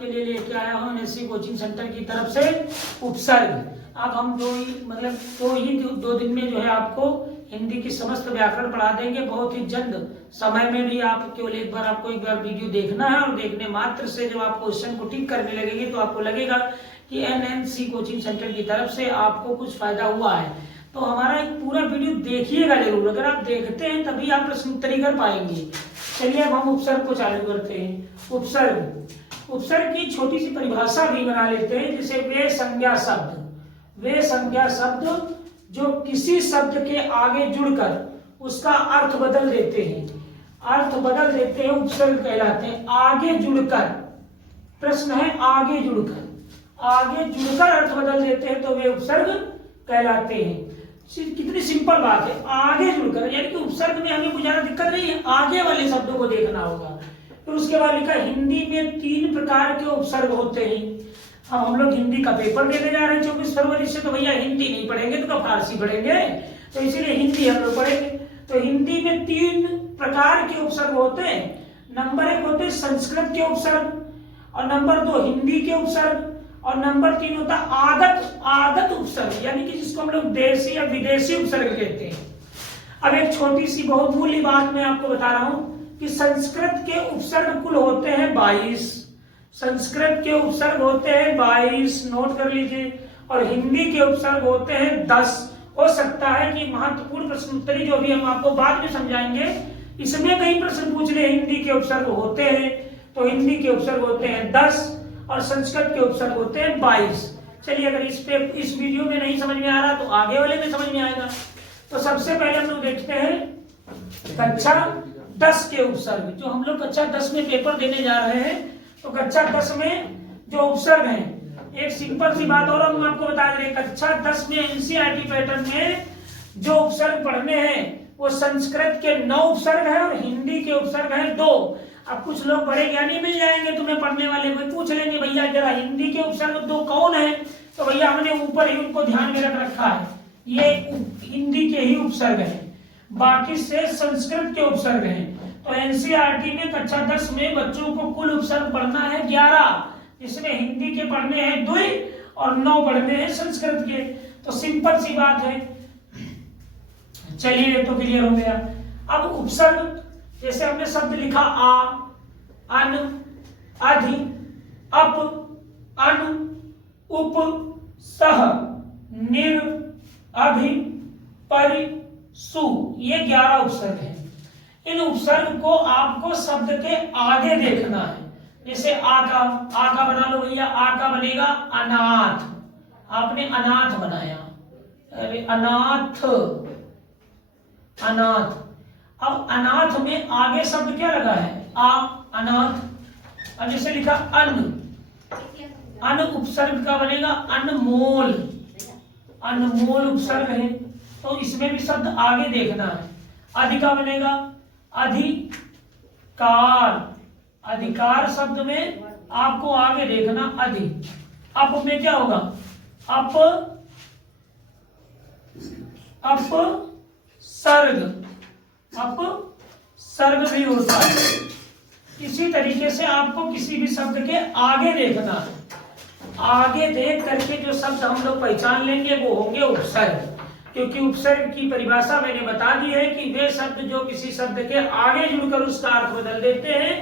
आपके लिए लेके आया हूँ एनएससी कोचिंग सेंटर की तरफ से उपसर्ग। अब हम दो दिन में जो है आपको हिंदी की समस्त व्याकरण पढ़ा देंगे बहुत ही जल्द समय में भी। आप केवल एक बार वीडियो देखना है और देखने मात्र से जब आप क्वेश्चन को टिक करने लगेंगे तो आपको लगेगा कि एनएनसी कोचिंग सेंटर की तरफ से आपको कुछ फायदा हुआ है। तो हमारा एक पूरा वीडियो देखिएगा जरूर, अगर आप देखते हैं तभी आप प्रश्न उत्तरी कर पाएंगे। चलिए अब हम उपसर्ग को चालू करते हैं। उपसर्ग की छोटी सी परिभाषा भी बना लेते हैं, जैसे वे संज्ञा शब्द जो किसी शब्द के आगे जुड़कर उसका अर्थ बदल देते हैं, उपसर्ग कहलाते हैं। आगे जुड़कर, प्रश्न है आगे जुड़कर अर्थ बदल देते हैं तो वे उपसर्ग कहलाते हैं। कितनी सिंपल बात है, आगे जुड़कर, यानी कि उपसर्ग में हमें बुझाना दिक्कत नहीं है, आगे वाले शब्दों को देखना होगा। फिर उसके बाद लिखा हिंदी में 3 प्रकार के उपसर्ग होते हैं। हम लोग हिंदी का पेपर देने जा रहे हैं 24 फरवरी से, तो भैया हिंदी नहीं पढ़ेंगे तो फारसी पढ़ेंगे, तो इसीलिए हिंदी हम लोग पढ़ेंगे। तो हिंदी में 3 प्रकार के उपसर्ग होते हैं। नंबर 1 होते हैं संस्कृत के उपसर्ग, और नंबर 2 हिंदी के उपसर्ग, और नंबर 3 होता है आगत उपसर्ग, यानी कि जिसको हम लोग देशी या विदेशी उपसर्ग कहते हैं। अब एक छोटी सी बहुमूल्य बात मैं आपको बता रहा हूं कि संस्कृत के उपसर्ग कुल होते हैं 22। संस्कृत के उपसर्ग होते हैं 22, नोट कर लीजिए, और हिंदी के उपसर्ग होते हैं 10। हो सकता है कि महत्वपूर्ण प्रश्न उत्तरी जो भी हम आपको बाद में समझाएंगे इसमें कई प्रश्न पूछ ले हिंदी के उपसर्ग होते हैं, तो हिंदी के उपसर्ग होते हैं 10 और संस्कृत के उपसर्ग होते हैं 22। चलिए अगर इस वीडियो में नहीं समझ में आ रहा तो आगे वाले में समझ में आएगा। तो सबसे पहले हम लोग देखते हैं कक्षा 10 के उपसर्ग, जो हम लोग कक्षा 10 में पेपर देने जा रहे हैं। तो कक्षा 10 में जो उपसर्ग हैं, एक सिंपल सी बात और हम आपको बता रहे हैं, कक्षा 10 में एनसीईआरटी पैटर्न में जो उपसर्ग पढ़ने हैं वो संस्कृत के 9 उपसर्ग है और हिंदी के उपसर्ग है 2। अब कुछ लोग बड़े ज्ञानी मिल जाएंगे तुम्हें पढ़ने वाले, कोई पूछ लेंगे भैया जरा हिंदी के उपसर्ग 2 कौन है, तो भैया हमने ऊपर ही उनको ध्यान में रख रखा है, ये हिंदी के ही उपसर्ग है, बाकी से संस्कृत के उपसर्ग हैं। तो एनसीईआरटी में कक्षा 10 में बच्चों को कुल उपसर्ग पढ़ना है 11, जिसमें हिंदी के पढ़ने हैं 2 और 9 पढ़ने हैं संस्कृत के। तो सिंपल सी बात है। चलिए तो क्लियर हो गया। अब उपसर्ग जैसे हमने शब्द लिखा आ, अन, अधि, अप, अन, उप, सह, निर, अभि, परि, सु, ये 11 उपसर्ग हैं। इन उपसर्ग को आपको शब्द के आगे देखना है। जैसे आ का बना लो भैया, आ का बनेगा अनाथ, आपने अनाथ बनाया, अरे अनाथ। अब अनाथ में आगे शब्द क्या लगा है, आ, अनाथ। अब जैसे लिखा अन उपसर्ग का बनेगा अनमोल, उपसर्ग है, तो इसमें भी शब्द आगे देखना है। अधि का बनेगा अधिकार शब्द में आपको आगे देखना अधि। अप में क्या होगा, सर्ग भी होता है। इसी तरीके से आपको किसी भी शब्द के आगे देखना है। आगे देख करके जो शब्द हम लोग पहचान लेंगे वो होंगे उपसर्ग, क्योंकि उपसर्ग की परिभाषा मैंने बता दी है कि वे शब्द जो किसी शब्द के आगे जुड़कर उसका अर्थ बदल देते हैं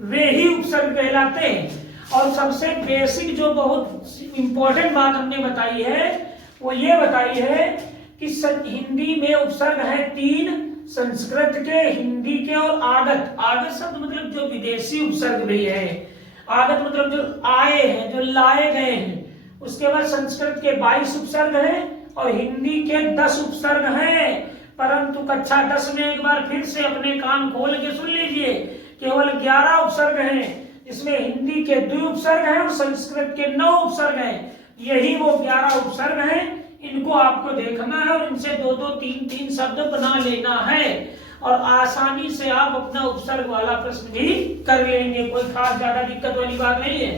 वे ही उपसर्ग कहलाते हैं। और सबसे बेसिक जो बहुत इंपॉर्टेंट बात हमने बताई है वो ये बताई है कि हिंदी में उपसर्ग है 3, संस्कृत के, हिंदी के और आगत शब्द मतलब जो विदेशी उपसर्ग भी है, आगत मतलब जो आए हैं, जो लाए गए हैं। उसके बाद संस्कृत के 22 उपसर्ग हैं और हिंदी के 10 उपसर्ग हैं। परंतु कक्षा 10 में एक बार फिर से अपने कान खोल के सुन लीजिए, केवल 11 उपसर्ग हैं, इसमें हिंदी के 2 उपसर्ग हैं और संस्कृत के 9 उपसर्ग हैं। यही वो 11 उपसर्ग हैं, इनको आपको देखना है और इनसे 2-2, 3-3 शब्द बना लेना है और आसानी से आप अपना उपसर्ग वाला प्रश्न भी कर लेंगे। कोई खास ज्यादा दिक्कत वाली बात नहीं है।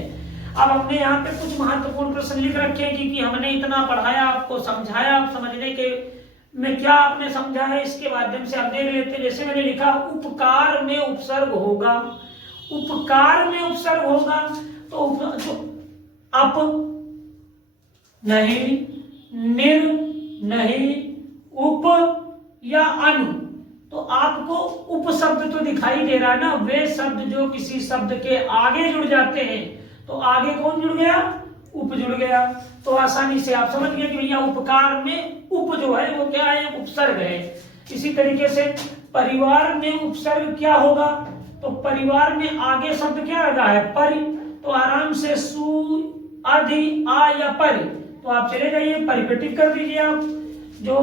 अब हमने यहाँ पे कुछ महत्वपूर्ण प्रश्न लिख रखे हैं कि हमने इतना पढ़ाया, आपको समझाया, आप समझने के में क्या आपने समझा है इसके माध्यम से आप देख लेते हैं। जैसे मैंने लिखा उपकार में उपसर्ग होगा, उपकार में उपसर्ग होगा, तो जो अप नहीं, निर नहीं, उप या अनु, तो आपको उपशब्द तो दिखाई दे रहा है ना। वे शब्द जो किसी शब्द के आगे जुड़ जाते हैं, तो आगे कौन जुड़ गया? उप जुड़ गया। तो आसानी से आप समझ गए कि भैया उपकार में उप जो है वो क्या है? उपसर्ग है। इसी तरीके से परिवार में उपसर्ग क्या होगा? तो परिवार में आगे शब्द क्या लगा है? परि। तो आराम से सु, अधि, आ या परि, तो आप चले जाइए परिवर्तित कर दीजिए। आप जो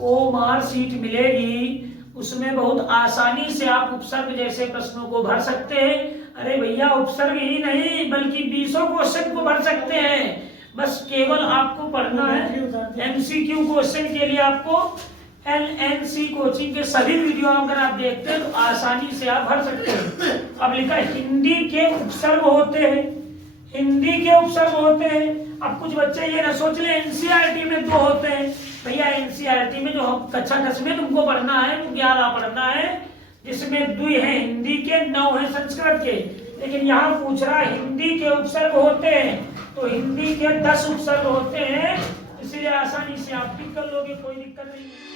ओ मार्कशीट मिलेगी उसमें बहुत आसानी से आप उपसर्ग जैसे प्रश्नों को भर सकते हैं। अरे भैया उपसर्ग ही नहीं बल्कि 20 क्वेश्चन को भर सकते हैं। बस केवल आपको पढ़ना है। एमसीक्यू क्वेश्चन के लिए आपको LNC कोचिंग के सभी वीडियो अगर आप देखते हैं तो आसानी से आप भर सकते हैं। अब लिखा है हिंदी के उपसर्ग होते हैं, हिंदी के उपसर्ग होते हैं। अब कुछ बच्चे ये ना सोच ले NCERT में 2 होते हैं। भैया NCERT में जो हम कक्षा 10 में तुमको पढ़ना है तो 11 पढ़ना है, जिसमें 2 है हिंदी के, 9 है संस्कृत के। लेकिन यहाँ पूछ रहा है हिंदी के उपसर्ग होते हैं, तो हिंदी के 10 उपसर्ग होते हैं। इसलिए आसानी से आप टिक कर लोगे, कोई दिक्कत नहीं।